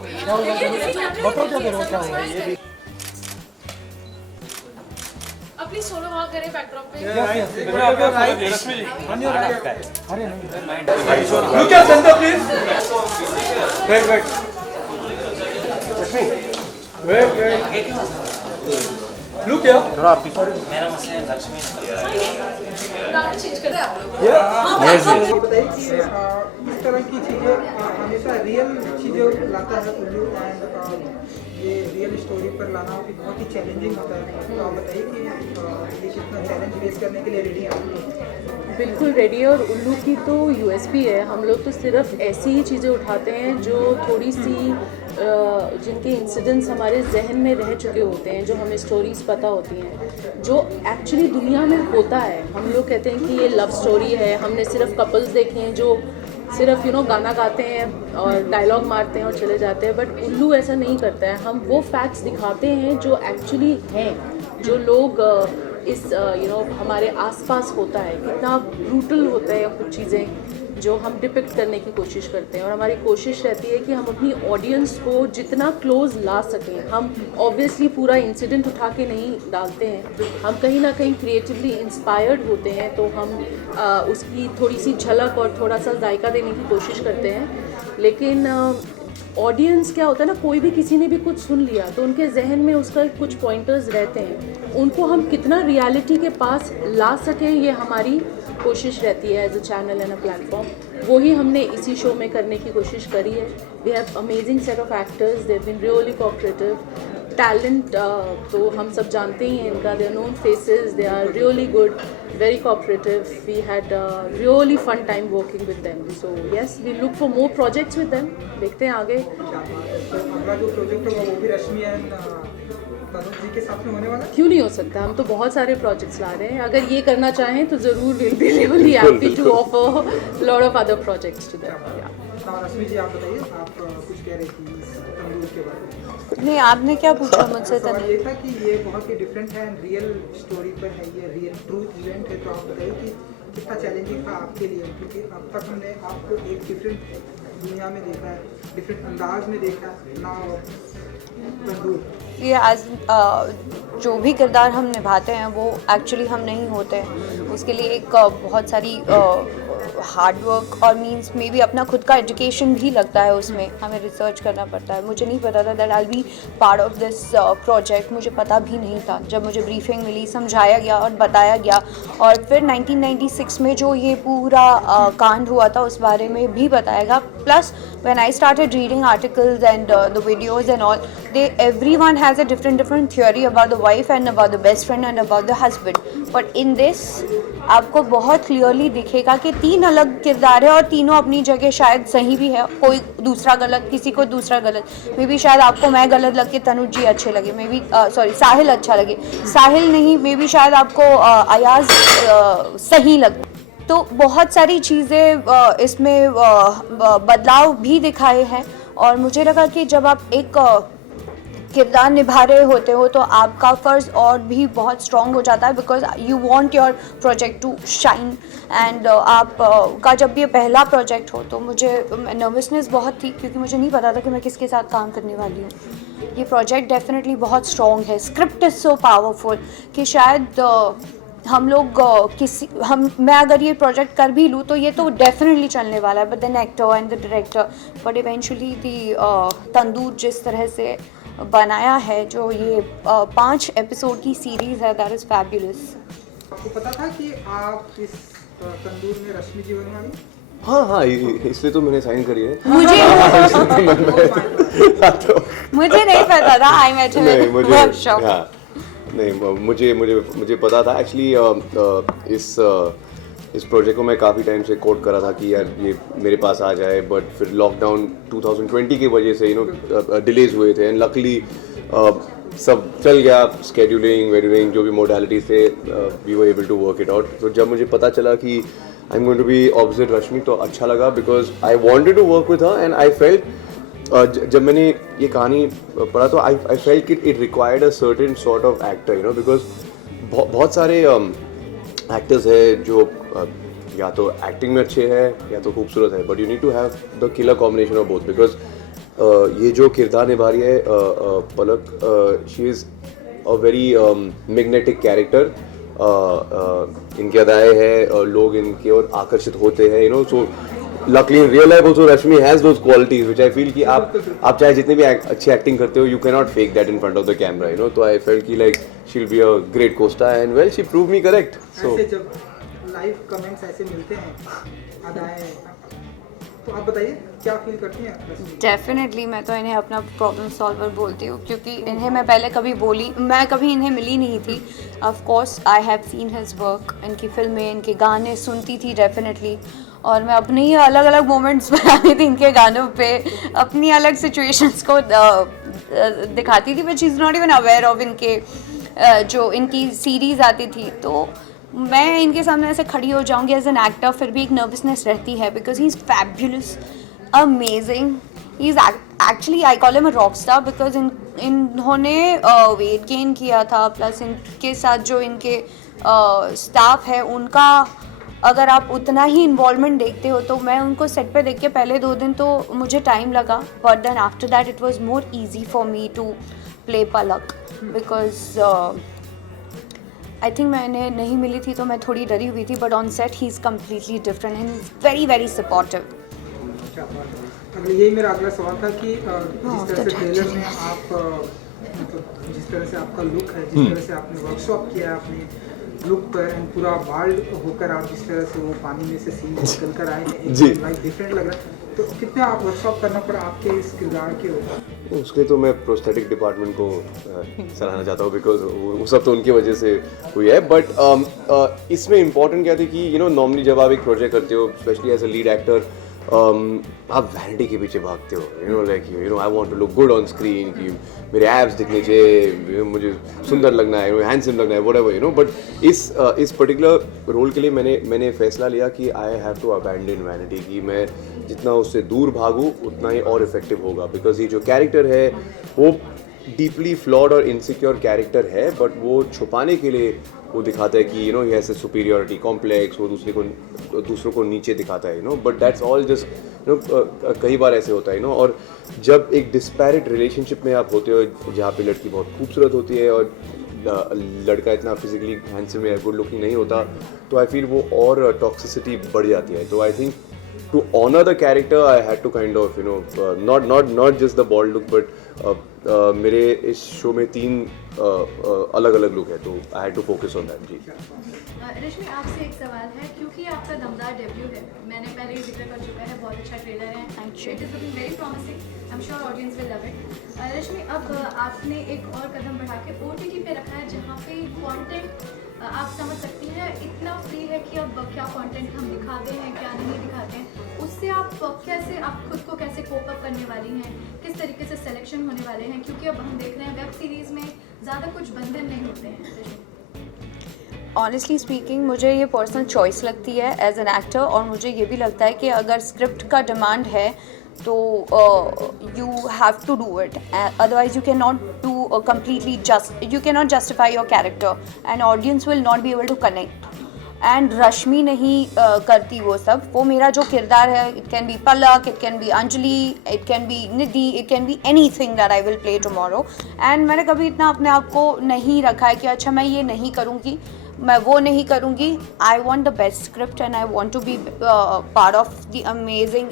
क्या होगा बताओ क्या करो क्या होगा अपनी सोलो वहाँ करें बैकड्रॉप पे अरे नहीं Look at center, please. Wait. Look here. नाम चेंज कर रहे हैं आप लोग बताइए कि इस तरह की चीज़ें हमेशा रियल चीज़ें लाता है उल्लू एंड ये रियल स्टोरी पर लाना भी बहुत ही चैलेंजिंग होता है। तो आप बताइए कि ये कितना चैलेंज फेस करने के लिए रेडी हैं आप लोग? बिल्कुल रेडी है। और उल्लू की तो यूएसपी है, हम लोग तो सिर्फ ऐसी ही चीज़ें उठाते हैं जो थोड़ी सी जिनके इंसिडेंट्स हमारे जहन में रह चुके होते हैं, जो हमें स्टोरीज़ पता होती हैं, जो एक्चुअली दुनिया में होता है। हम लोग कहते हैं कि ये लव स्टोरी है, हमने सिर्फ कपल्स देखे हैं जो सिर्फ गाना गाते हैं और डायलॉग मारते हैं और चले जाते हैं, बट उल्लू ऐसा नहीं करता है। हम वो फैक्ट्स दिखाते हैं जो एक्चुअली हैं, जो लोग इस हमारे आसपास होता है, कितना ब्रूटल होता है कुछ चीज़ें जो हम डिपिक्ट करने की कोशिश करते हैं। और हमारी कोशिश रहती है कि हम अपनी ऑडियंस को जितना क्लोज ला सकें। हम ऑब्वियसली पूरा इंसिडेंट उठा के नहीं डालते हैं, हम कहीं ना कहीं क्रिएटिवली इंस्पायर्ड होते हैं, तो हम उसकी थोड़ी सी झलक और थोड़ा सा जायका देने की कोशिश करते हैं। लेकिन ऑडियंस क्या होता है ना, कोई भी किसी ने भी कुछ सुन लिया तो उनके जहन में उसका कुछ पॉइंटर्स रहते हैं, उनको हम कितना रियलिटी के पास ला सकें, ये हमारी कोशिश रहती है as a channel and a platform. वही हमने इसी शो में करने की कोशिश करी है। We have amazing set of actors, they have been really cooperative. Talent तो हम सब जानते ही हैं इनका, they are known faces, they are really good, very cooperative. We had a really fun time working with them. So yes, we look for more projects with them. देखते हैं आगे। तो अगला जो प्रोजेक्ट होगा वो भी रश्मि एंड तनुज जी के साथ में होने वाला है? क्यों नहीं हो सकता, हम तो बहुत सारे प्रोजेक्ट्स ला रहे हैं। अगर ये करना चाहें तो ज़रूर will be really happy to offer lot of other projects to them. Rashmi ji आप बताइए, आप कुछ कह रही थी तंदूर के बारे में। नहीं, आपने क्या पूछा मुझसे? सवाल ये था कि ये बहुत ही डिफरेंट है, रियल स्टोरी पर है, ये रियल ट्रू इवेंट है। तो आप बताइए कि कितना चैलेंजिंग था आपके लिए, क्योंकि अब तक हमने आपको एक डिफरेंट दुनिया में देखा है, डिफरेंट अंदाज में देखा है ना तंदूर। ये आज जो भी किरदार हम निभाते हैं वो एक्चुअली हम नहीं होते हैं, उसके लिए एक बहुत सारी हार्ड वर्क और मींस में भी अपना खुद का एजुकेशन भी लगता है, उसमें हमें रिसर्च करना पड़ता है। मुझे नहीं पता था that I will be part of this project, मुझे पता भी नहीं था। जब मुझे ब्रीफिंग मिली, समझाया गया और बताया गया, और फिर 1996 में जो ये पूरा कांड हुआ था उस बारे में भी बताया गया। Plus when I started reading articles and the videos and all, everyone has a different theory about the wife and about the best friend and about the husband, but in this आपको बहुत clearly दिखेगा कि 3 अलग किरदार है और तीनों अपनी जगह शायद सही भी है। कोई दूसरा गलत, किसी को दूसरा गलत, मे बी शायद आपको मैं गलत लग के तनुज जी अच्छे लगे, मे बी सॉरी साहिल अच्छा लगे, साहिल नहीं, मे बी शायद आपको अयाज सही लगे। तो बहुत सारी चीज़ें इसमें बदलाव भी दिखाए हैं, और मुझे लगा कि जब आप एक किरदार निभा रहे होते हो तो आपका फ़र्ज़ और भी बहुत स्ट्रॉन्ग हो जाता है, because you want your project to shine. And आप का जब ये पहला प्रोजेक्ट हो तो मुझे नर्वसनेस बहुत थी, क्योंकि मुझे नहीं पता था कि मैं किसके साथ काम करने वाली हूँ। ये प्रोजेक्ट डेफिनेटली बहुत स्ट्रॉन्ग है, स्क्रिप्ट इज़ सो पावरफुल कि शायद हम लोग मैं अगर ये प्रोजेक्ट कर भी लूँ तो ये तो डेफिनेटली चलने वाला है, but then actor and the director, but eventually Tandoor जिस तरह से बनाया है, जो ये 5 एपिसोड की सीरीज़ है, दैट इज़ फैबुलस। आपको पता था कि आप इस तंदूर में रश्मि जी होने वाली? हाँ, इसलिए तो मैंने साइन करी है। मुझे नहीं पता था, I met him in workshop. नहीं, मुझे पता था एक्चुअली। इस प्रोजेक्ट को मैं काफ़ी टाइम से कोट करा था कि यार ये मेरे पास आ जाए, बट फिर लॉकडाउन 2020 की वजह से डिलेज हुए थे, एंड लकली सब चल गया, स्केड्यूलिंग वेड्यूलिंग जो भी मोडालिटीज थे, we were able to work it out. तो जब मुझे पता चला कि I am going to be opposite Rashmi, तो अच्छा लगा, because I wanted to work with her, and I felt जब मैंने ये कहानी पढ़ा तो आई फेल्ट कि it required a certain sort of actor, because बहुत सारे एक्टर्स है जो या तो एक्टिंग में अच्छे हैं या तो खूबसूरत है, but you need to have the killer combination of both, because ये जो किरदार निभा रही है Palak, she is a very magnetic character. इनकी अदाएँ हैं, लोग इनकी ओर आकर्षित होते हैं, you know. So luckily in real life also Rashmi has those qualities which I feel कि आप चाहे जितने भी अच्छी एक्टिंग करते हो, you cannot fake that in front of the camera, you know. तो I felt कि like she'll be a great co-star and well she proved me correct. So ऐसे जब लाइव कमेंट्स ऐसे मिलते हैं अदाएं, तो आप बताइए क्या फील करती हैं रश्मि? डेफिनेटली मैं तो इन्हें अपना प्रॉब्लम सॉल्वर बोलती हूँ, क्योंकि इन्हें मैं पहले मैं कभी इन्हें मिली नहीं थी. Of course I have seen his work, इनकी फिल्में, इनके गाने सुनती थी डेफिनेटली, और मैं अपने ही अलग अलग मोमेंट्स बनाती थी इनके गानों पे, अपनी अलग सिचुएशंस को दिखाती थी, but she is not even aware of इनके जो इनकी सीरीज़ आती थी. तो मैं इनके सामने ऐसे खड़ी हो जाऊंगी एज एन एक्टर, फिर भी एक नर्वसनेस रहती है, because he is fabulous, amazing. He is actually I call him a rock star, because इन्होंने वेट गेन किया था, प्लस इनके साथ जो इनके स्टाफ है उनका अगर आप उतना ही इन्वॉल्वमेंट देखते हो, तो मैं उनको सेट पे देख के पहले 2 दिन तो मुझे टाइम लगा, but then after that it was more easy for me to play Palak, because I think मैंने नहीं मिली थी तो मैं थोड़ी डरी हुई थी, but on set he is completely different and is very very supportive. अगले यही मेरा अगला सवाल था कि जिस तरह से ट्रेलर में आप मतलब जिस तरह से आपका लुक है, जिस तरह से आपने वर्कशॉप किया है अपने लुक पर, एंड पूरा बाल्ड होकर आप जिस तरह से वो पानी में से सीन निकल कर आए हैं, जी, लाइक डिफरेंट लग रहा है, तो कितना आप वर्कशॉप करना पड़ा आपके इस किरदार के ऊपर? उसके तो मैं प्रोस्थेटिक डिपार्टमेंट को सराहना चाहता हूँ, बिकॉज वो सब तो उनकी वजह से हुई है. बट इसमें इम्पोर्टेंट क्या थी कि यू नो नॉर्मली जब आप एक प्रोजेक्ट करते हो, specially as a lead actor, आप वैनिटी के पीछे भागते हो, you know like you know I want to look good on screen, कि मेरे एब्स दिखने चाहिए, मुझे सुंदर लगना है, हैंडसम लगना है, व्हाटएवर, यू नो. बट इस पर्टिकुलर रोल के लिए मैंने फैसला लिया कि I have to abandon vanity, कि मैं जितना उससे दूर भागूँ उतना ही और इफेक्टिव होगा, बिकॉज ये जो कैरेक्टर है वो डीपली फ्लॉड और इनसिक्योर कैरेक्टर है, बट वो छुपाने के लिए वो दिखाता है कि you know he has a superiority complex, वो दूसरों को नीचे दिखाता है, you know. But that's all just you know कई बार ऐसे होता है, यू नो. और जब एक डिस्पैरेट रिलेशनशिप में आप होते हो जहाँ पे लड़की बहुत खूबसूरत होती है और लड़का इतना फिजिकली हैंडसम या गुड लुकिंग नहीं होता, तो आई फील वो और टॉक्सिसिटी बढ़ जाती है. तो I think to honor the character I had to kind of you know not just the bald look, but मेरे इस शो में 3 अलग अलग लुक है, तो I had to focus on that. जी रश्मि, आपसे एक सवाल है, क्योंकि आपका दमदार डेब्यू है, मैंने पहले ही जिक्र कर चुका है, बहुत अच्छा ट्रेलर है, it is looking very promising, I am sure audience will love it. Rashmi, अब आपने एक और कदम बढ़ा के OTT पे रखा है, जहाँ पे कंटेंट आप समझ सकती हैं इतना फ्री है कि अब क्या कंटेंट हम दिखाते हैं, क्या नहीं दिखाते हैं, उससे आप कैसे आप खुद को कैसे कोप अप करने वाली हैं, किस तरीके से सिलेक्शन होने वाले हैं, क्योंकि अब हम देख रहे हैं वेब सीरीज़ में ज़्यादा कुछ बंधन नहीं होते हैं. ऑनेस्टली स्पीकिंग, मुझे ये पर्सनल चॉइस लगती है एज एन एक्टर, और मुझे ये भी लगता है कि अगर स्क्रिप्ट का डिमांड है तो you have to do it, otherwise you can not do completely you can not justify your character and audience will not be able to connect. And Rashmi नहीं करती वो सब, वो मेरा जो किरदार है, it can be Palak, it can be Anjali, it can be Nidhi, it can be anything that I will play tomorrow. And मैंने कभी इतना अपने आप को नहीं रखा है कि अच्छा मैं ये नहीं करूँगी, मैं वो नहीं करूँगी. I want the best script and I want to be part of the amazing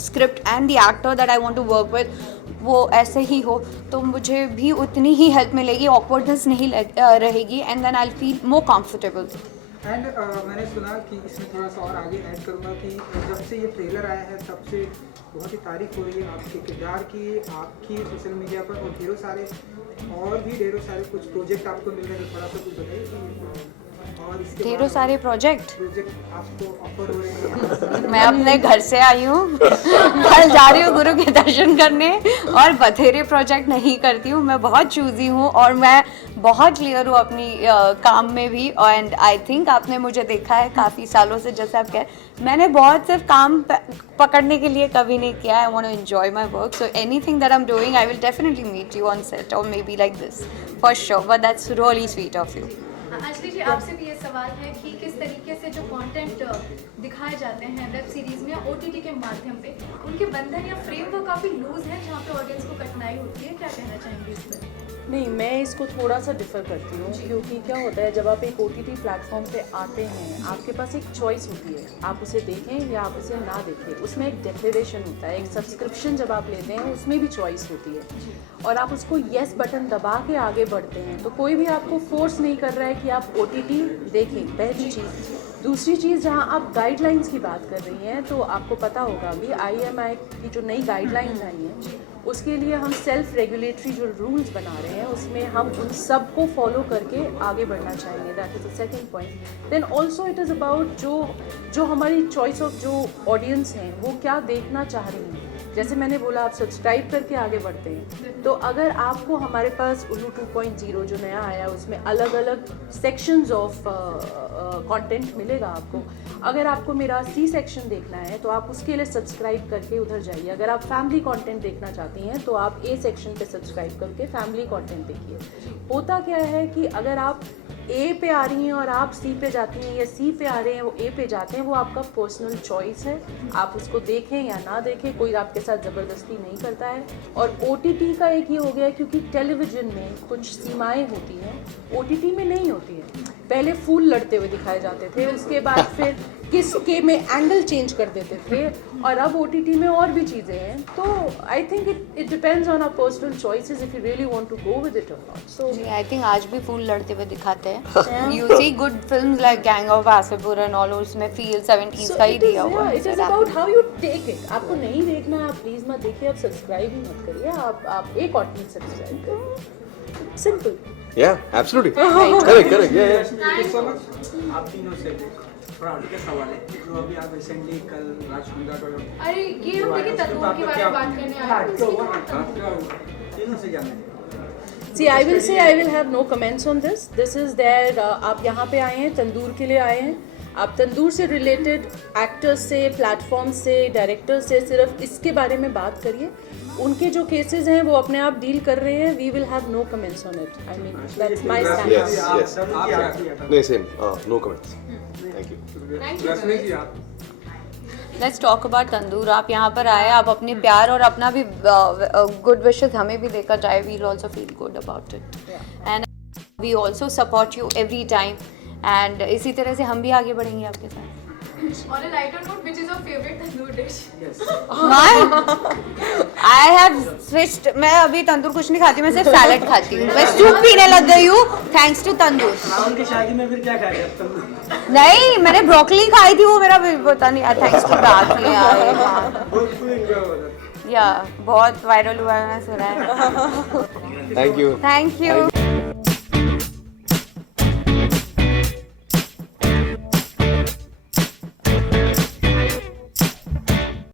script and the actor that I want to work with, वो ऐसे ही हो तो मुझे भी उतनी ही हेल्प मिलेगी, ऑकवर्डनेस नहीं रहेगी, and then I will feel more comfortable. And मैंने सुना कि इसमें थोड़ा सा और आगे ऐड करूँगा कि जब से ये ट्रेलर आया है तब से बहुत ही तारीफ हो रही है आपके किरदार की, आपकी सोशल मीडिया पर, और ढेरों सारे कुछ प्रोजेक्ट आपको मिल रहे हैं. थोड़ा सा कुछ बताइए कि और इसके ढेरों सारे प्रोजेक्ट आपको ऑफर हो रहे हैं. मैं अपने घर से आई हूँ, कल जा रही हूँ गुरु के दर्शन करने, और बथेरे प्रोजेक्ट नहीं करती हूँ. मैं बहुत चूजी हूँ और मैं बहुत क्लियर हूँ अपनी काम में भी. एंड आई थिंक आपने मुझे देखा है काफ़ी सालों से, जैसे आप कह, मैंने बहुत सिर्फ काम पकड़ने के लिए कभी नहीं किया. I want to enjoy my work, so anything that I am doing I will definitely meet you on set और maybe like this for sure, but that's really sweet of you. Anjali ji आपसे भी ये सवाल है कि किस तरीके से जो कंटेंट दिखाए जाते हैं वेब सीरीज में या OTT के माध्यम पे उनके बंधन या फ्रेमवर्क काफ़ी लूज है जहाँ पे ऑडियंस को कठिनाई होती है, क्या कहना चाहेंगे इस पर? नहीं, मैं इसको थोड़ा सा डिफ़र करती हूँ, क्योंकि क्या होता है जब आप एक OTT प्लेटफॉर्म पे आते हैं, आपके पास एक चॉइस होती है, आप उसे देखें या आप उसे ना देखें। उसमें एक डिक्लेरेशन होता है, एक सब्सक्रिप्शन जब आप लेते हैं उसमें भी चॉइस होती है और आप उसको येस बटन दबा के आगे बढ़ते हैं, तो कोई भी आपको फोर्स नहीं कर रहा है कि आप OTT देखें, पहली चीज़। दूसरी चीज़, जहाँ आप गाइडलाइंस की बात कर रही हैं तो आपको पता होगा अभी IMI की जो नई गाइडलाइंस आई हैं उसके लिए हम सेल्फ रेगुलेटरी जो रूल्स बना रहे हैं उसमें हम उन सब को फॉलो करके आगे बढ़ना चाहेंगे। That is the second point. Then also it is about जो हमारी चॉइस ऑफ जो ऑडियंस हैं वो क्या देखना चाह रही हैं। जैसे मैंने बोला, आप सब्सक्राइब करके आगे बढ़ते हैं, तो अगर आपको हमारे पास उल्लू 2.0 जो नया आया है उसमें अलग अलग सेक्शंस ऑफ कंटेंट मिलेगा आपको। अगर आपको मेरा C सेक्शन देखना है तो आप उसके लिए सब्सक्राइब करके उधर जाइए। अगर आप फैमिली कंटेंट देखना चाहती हैं तो आप A सेक्शन पे सब्सक्राइब करके फैमिली कंटेंट देखिए। होता क्या है कि अगर आप A पे आ रही हैं और आप C पे जाती हैं या C पे आ रहे हैं वो A पे जाते हैं, वो आपका पर्सनल चॉइस है। आप उसको देखें या ना देखें, कोई आपके साथ ज़बरदस्ती नहीं करता है। और OTT का एक ये हो गया क्योंकि टेलीविज़न में कुछ सीमाएं होती हैं, OTT में नहीं होती है। पहले फूल लड़ते हुए दिखाए जाते थे, उसके बाद फिर किस के में एंगल चेंज कर देते थे, और अब OTT में और भी चीज़ें हैं। तो I think it depends on our personal choices if you really want to go with it और नॉट। सो आई थिंक आज भी फूल लड़ते हुए दिखाते हैं। You see good films like gang of Wasseypur and all, उसमें फील 70s का ही दिया हुआ है। It is about how you take it. आपको नहीं देखना, आप प्लीज मत देखिए, आप सब्सक्राइब ही मत करिए, आप एक ऑडियंस सब्सक्राइब करिए, simple. Yeah, absolutely. Correct. Yeah. Thank you so much. आप तीनों से थोड़ा हटके सवाल है जो अभी आप रिसेंटली कल राजकुंडा अरे ये हम देखिए तंदूर के बारे में बात करने आए हैं, उसकी क्या हुआ तीनों से जाने। See, I will say I will have no comments on this. This is their आप यहाँ पे आए हैं, तंदूर के लिए आए हैं। आप तंदूर से रिलेटेड एक्टर्स से, प्लेटफॉर्म से, डायरेक्टर से सिर्फ इसके बारे में बात करिए। उनके जो केसेस हैं वो अपने आप डील कर रहे हैं। We will have no comments on it. I mean that's my Yes. Stand. No, same. No comments. Thank you. Let's talk about Tandoor. आप यहाँ पर आए, आप अपने प्यार और अपना भी गुड विशेस हमें भी देकर जाए। We'll also feel good about it and we also support you every time, and इसी तरह से हम भी आगे बढ़ेंगे आपके साथ। On a lighter note, which is your favorite tandoor dish? I have switched. मैं अभी तंदूर कुछ नहीं खाती, मैं सिर्फ सैलेड खाती हूँ। मैं सूप पीने लग गई हूँ थैंक्स टू तंदूर। उनकी शादी में फिर क्या खाया तंदूर? नहीं, मैंने ब्रोकली खाई थी, वो मेरा पता नहीं, थैंक्स टू दैट। या बहुत वायरल हुआ है, मैंने सुना है। Thank you. Thank you.